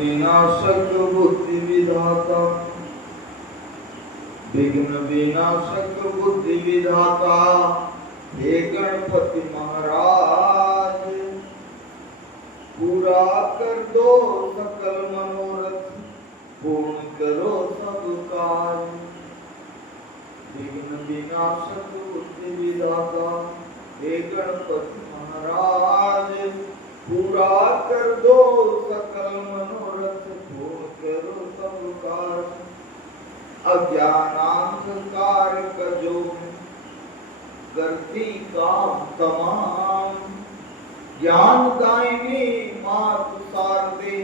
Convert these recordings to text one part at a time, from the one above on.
विनाशक बुद्धि विधाता, विघ्न विनाशक बुद्धि विधाता, हे गणपति महाराज, पूरा कर दो सकल मनोरथ, पूर्ण करो सब कार्य। विघ्न विनाशक बुद्धि विधाता, हे गणपति महाराज, पूरा कर दो सकल मनोरथ, पूर्ण करो सब कार्य। अज्ञानांधकार कजो करती काम तमाम, ज्ञान दायिनी मातु शारदे,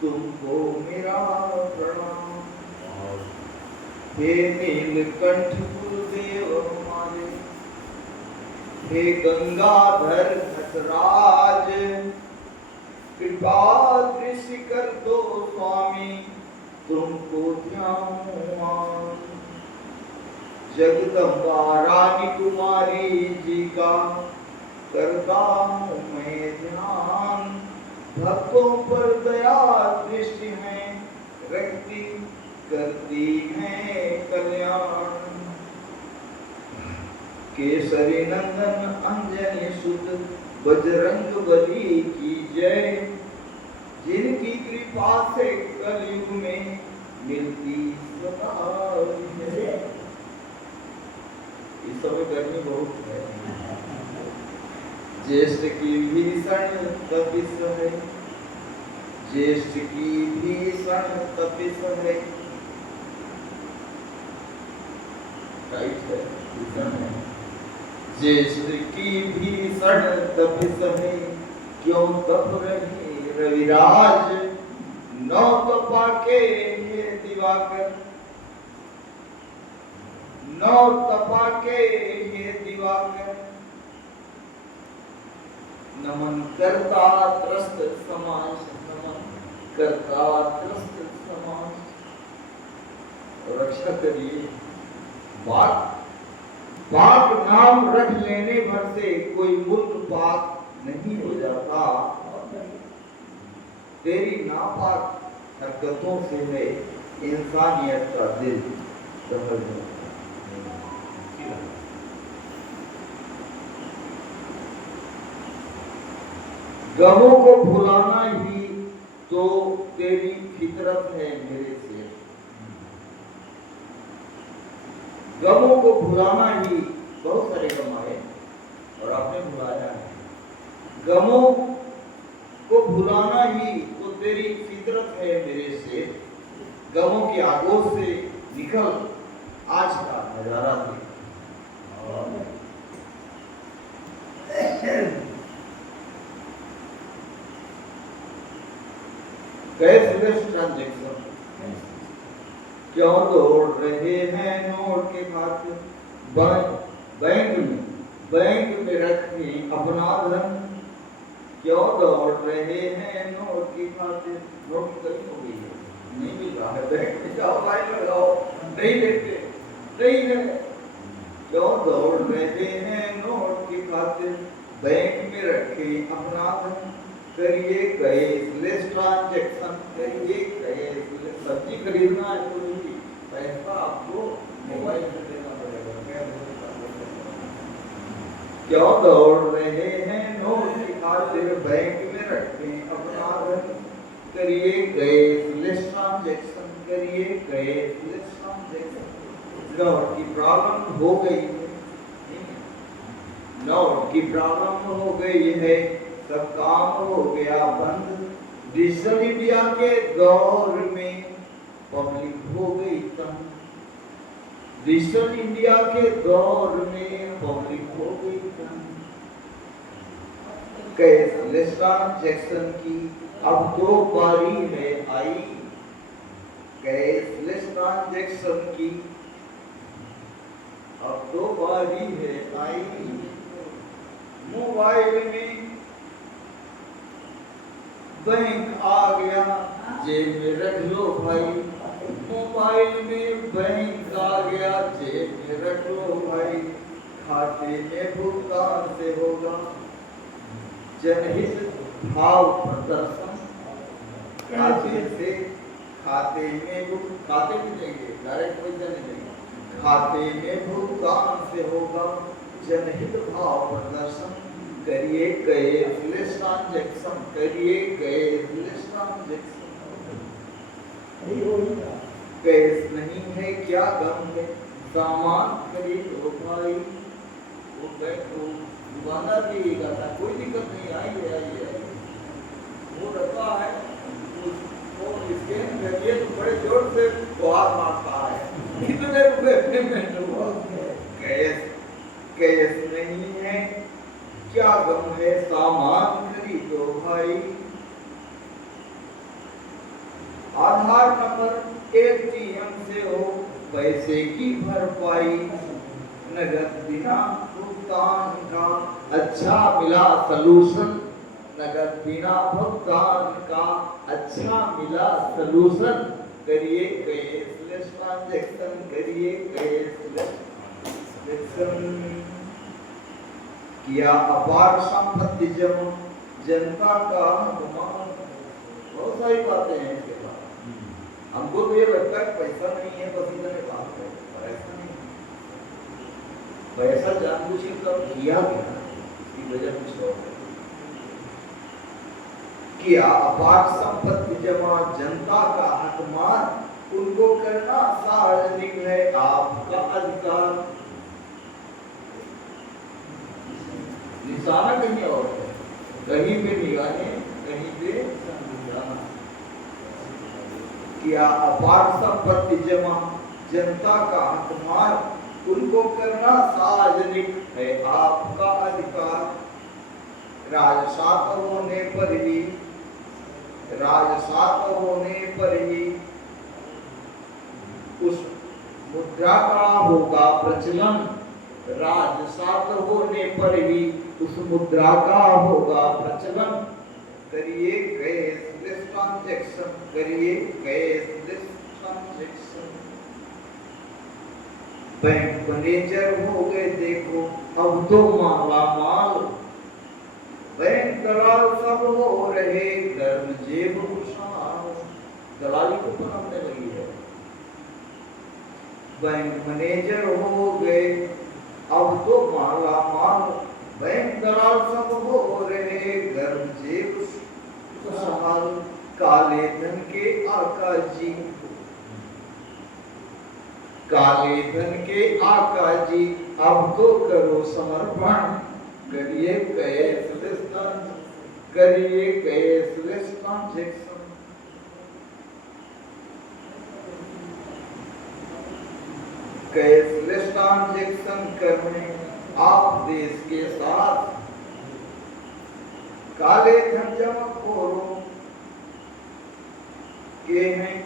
तुमको मेरा प्रणाम। हे नीलकंठ गुरुदेव हमारे, हे गंगाधर नटराज, कृपा दृष्टि कर दो स्वामी, तुमको ध्यान। जगदम्बा रानी कुमारी जी का करता हूँ मैं ध्यान, भक्तों पर दया दृष्टि है रखती, करती है कल्याण। केसरी नंदन अंजनी सुत, बजरंग बली की जय, जिनकी कृपा से कलयुग में मिलती सदा विजय। इस समय गर्मी बहुत है, ज्येष्ठ की भीषण तपिश है, ज्येष्ठ की भीषण तपिश है, टाइट है, भीषण है। ज्येष्ठ की भीषण तपिश है, क्यों तप रही रविराज, नौ तपा के ये दिवाकर, नौ तपा के ये दिवाकर, नमन करता त्रस्त समाज, नमन करता त्रस्त समाज। रक्षा करिए। पाक नाम रख लेने भर से कोई मुल्क पाक नहीं हो जाता, तेरी नापाक हरकतों से है इंसानियत का दिल दहल जाता। गमों को भुलाना ही तो तेरी फितरत है मेरे से, गमों को भुलाना ही, बहुत सारे गम आए और आपने भुलाया है। गमों को भुलाना ही तो तेरी फितरत है मेरे से, गमों की आगोश से निकल आज का नजारा देख। कैशलेस ट्रांजैक्शन, क्यों दौड़ रहे हैं नोट के खातिर, बैंक में रखें अपना धन, क्यों दौड़ रहे हैं नोट की खातिर। नोट की कमी हो गई है, नहीं मिल रहा है, बैंक में जाओ लाइन लगाओ, नहीं लेते, नहीं है। क्यों दौड़ रहे हैं नोट की खातिर, बैंक में रखे अपना धन, करिए कैशलेस ट्रांजैक्शन, करिए कैशलेस। सब्जी खरीदना है तो पैसा आपको मोबाइल से देना पड़ेगा। क्यों दौड़ रहे हैं नोट की खातिर, बैंक में रखें अपना धन, करिए कैशलेस ट्रांजैक्शन, करिए कैशलेस ट्रांजैक्शन। नोट की प्रॉब्लम हो गई है, नोट की प्रॉब्लम हो गई है, सब काम हो गया बंद। डिजिटल इंडिया के दौर में पब्लिक हो गई तंग, डिजिटल इंडिया के दौर में पब्लिक हो गई तंग। कैशलेस ट्रांजैक्शन की अब तो बारी है आई, कैशलेस ट्रांजैक्शन की अब तो बारी है आई। मोबाइल में बैंक आ गया, जेब में रख लो भाई, मोबाइल में बैंक आ गया, जेब में रख लो भाई, खाते में भुगतान से होगा जनहित भाव प्रदर्शन, खाते से खाते में खाते में देंगे, डायरेक्ट पैसा नहीं देंगे, खाते में भुगतान से होगा जनहित भाव प्रदर्शन, करिए कैशलेस ट्रांजैक्शन, करिए कैशलेस ट्रांजैक्शन। कैश नहीं है क्या गम है, सामान खरीदो भाई। वो दुकानदार भी कहता कोई दिक्कत नहीं, आइए आइए आइए। वो रखा है वो स्कैन करिए तो बड़े जोर से हाथ मारता है, इतने रुपए पेमेंट हुआ। कैश नहीं है क्या गम है, सामान खरीदो भाई। आधार नंबर एटीएम से हो पैसे की भरपाई, नगद बिना भुगतान का अच्छा मिला सलूशन, नगद बिना भुगतान का अच्छा मिला सलूशन, करिए कैशलेस ट्रांजैक्शन, करिए कैशलेस ट्रांजैक्शन। किया अपार संपत्ति जमा जनता का गुमान। बहुत सारी बातें हैं इसके बाद। हमको तो ये लगता है पैसा नहीं है बस इतने बात है, पर ऐसा नहीं। पैसा जानबूझ के कब किया गया इसकी वजह कुछ और है। किया अपार संपत्ति जमा जनता का हक मार, उनको करना सार्वजनिक है आपका अधिकार। निशाना कहीं और है, कहीं पे निगाहे कहीं पे निशाना। किया अपार संपत्ति जमा जनता का हक मार, उनको करना सार्वजनिक है आपका अधिकार। राजशात होने पर ही, राजशात होने पर ही उस मुद्रा का होगा प्रचलन, राजशात होने पर ही उस मुद्रा का होगा प्रचलन, करिए कैशलेस ट्रांजैक्शन, करिए कैशलेस ट्रांजैक्शन। बैंक मैनेजर हो गए देखो अब तो माला माल, बैंक दलाल सब हो रहे गर्म जेब खुशहाल। दलाली को बनाने लगी है। बैंक मैनेजर हो गए अब तो माला माल, बैंक दलाल सब हो रहे गर्म जेब खुशहाल। काले धन के आका जी, काले धन के आका जी अब तो करो समर्पण, करिए कैशलेस ट्रांजैक्शन, करिए कैशलेस ट्रांजैक्शन। कैशलेस ट्रांजैक्शन करने आप देश के साथ, काले धन जमाखोरों के हैं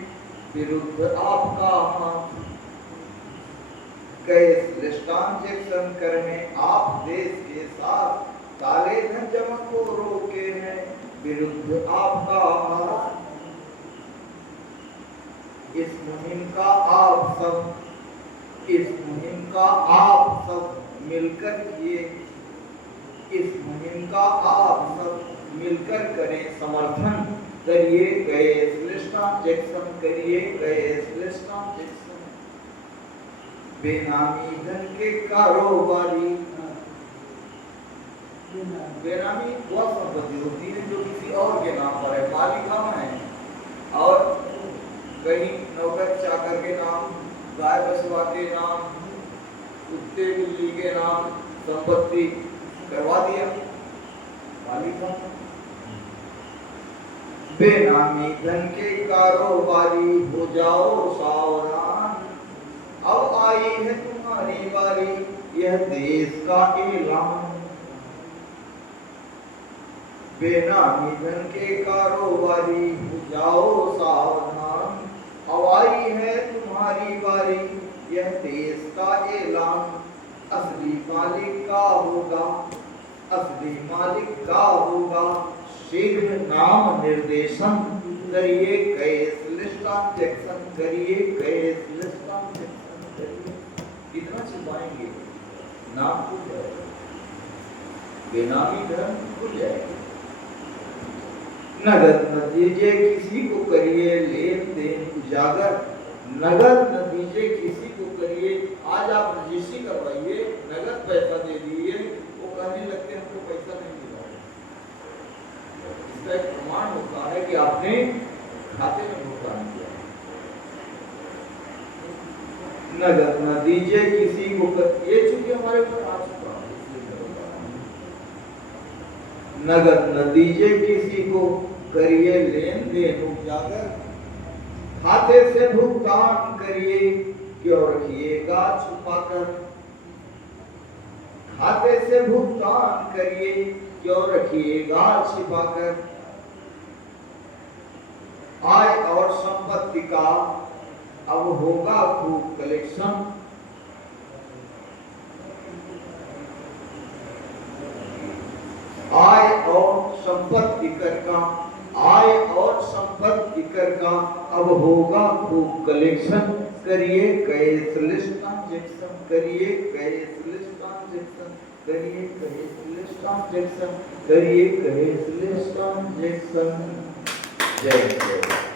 विरुद्ध आपका हाथ। कैशलेस ट्रांजैक्शन करने आप देश के साथ, काले धन जमाखोरों के हैं विरुद्ध आपका हाथ। इस मुहिम का आप सब, इस मुहिम का आप सब मिलकर किए, इस मुहिम का आप सब मिलकर करें समर्थन, करिए कैशलेस ट्रांजैक्शन, करिए कैशलेस ट्रांजैक्शन। बेनामी धन के कारोबारी, बेनामी वह संपत्ति होती है जो किसी और के नाम पर है, मालिक हम हैं और कहीं नौकर चाकर के नाम, गाय बसवा के नाम, कुत्ते बिल्ली के नाम संपत्ति करवा दिया, मालिक हम। बेनामी धन के कारोबारी हो जाओ सावधान, अब आई है तुम्हारी बारी, यह देश का ऐलान। बेनामी धन के कारोबारी हो जाओ सावधान, अब आई है तुम्हारी बारी, यह देश का ऐलान। असली मालिक का होगा, असली मालिक का होगा शीघ्र नाम निर्देशन, करिए कैशलेस ट्रांजैक्शन, करिए कैशलेस ट्रांजैक्शन, करिए। कितना छिपाएंगे, नाम खुल जाएगा, बेनामी धन खुल जाएगा। नगद न दीजिए किसी को करिए लेन देन उजागर, नगद न दीजिए किसी को करिए। आज आप रजिस्ट्री करवाइए, नगद पैसा दे दिए, वो कहने लगते हैं हमको पैसा नहीं मिला। इसका एक प्रमाण होता है कि आपने खाते में भुगतान किया। नगद न दीजिए किसी को ये चूंकि हमारे ऊपर आ चुका है, नगद न दीजिए किसी को करिए लेन देन उजागर, खाते से भुगतान करिए क्यों रखिएगा छुपाकर, खाते से भुगतान करिए क्यों रखिएगा छिपाकर। आय और संपत्ति का अब होगा खूब कलेक्शन, आय और संपत्ति कर का, आय और संपत्ति कर का अब होगा खूब कलेक्शन। करिए कैशलेस ट्रांजैक्शन, करिए कैशलेस ट्रांजैक्शन, करिए कैशलेस ट्रांजैक्शन, करिए कैशलेस ट्रांजैक्शन। जय जय।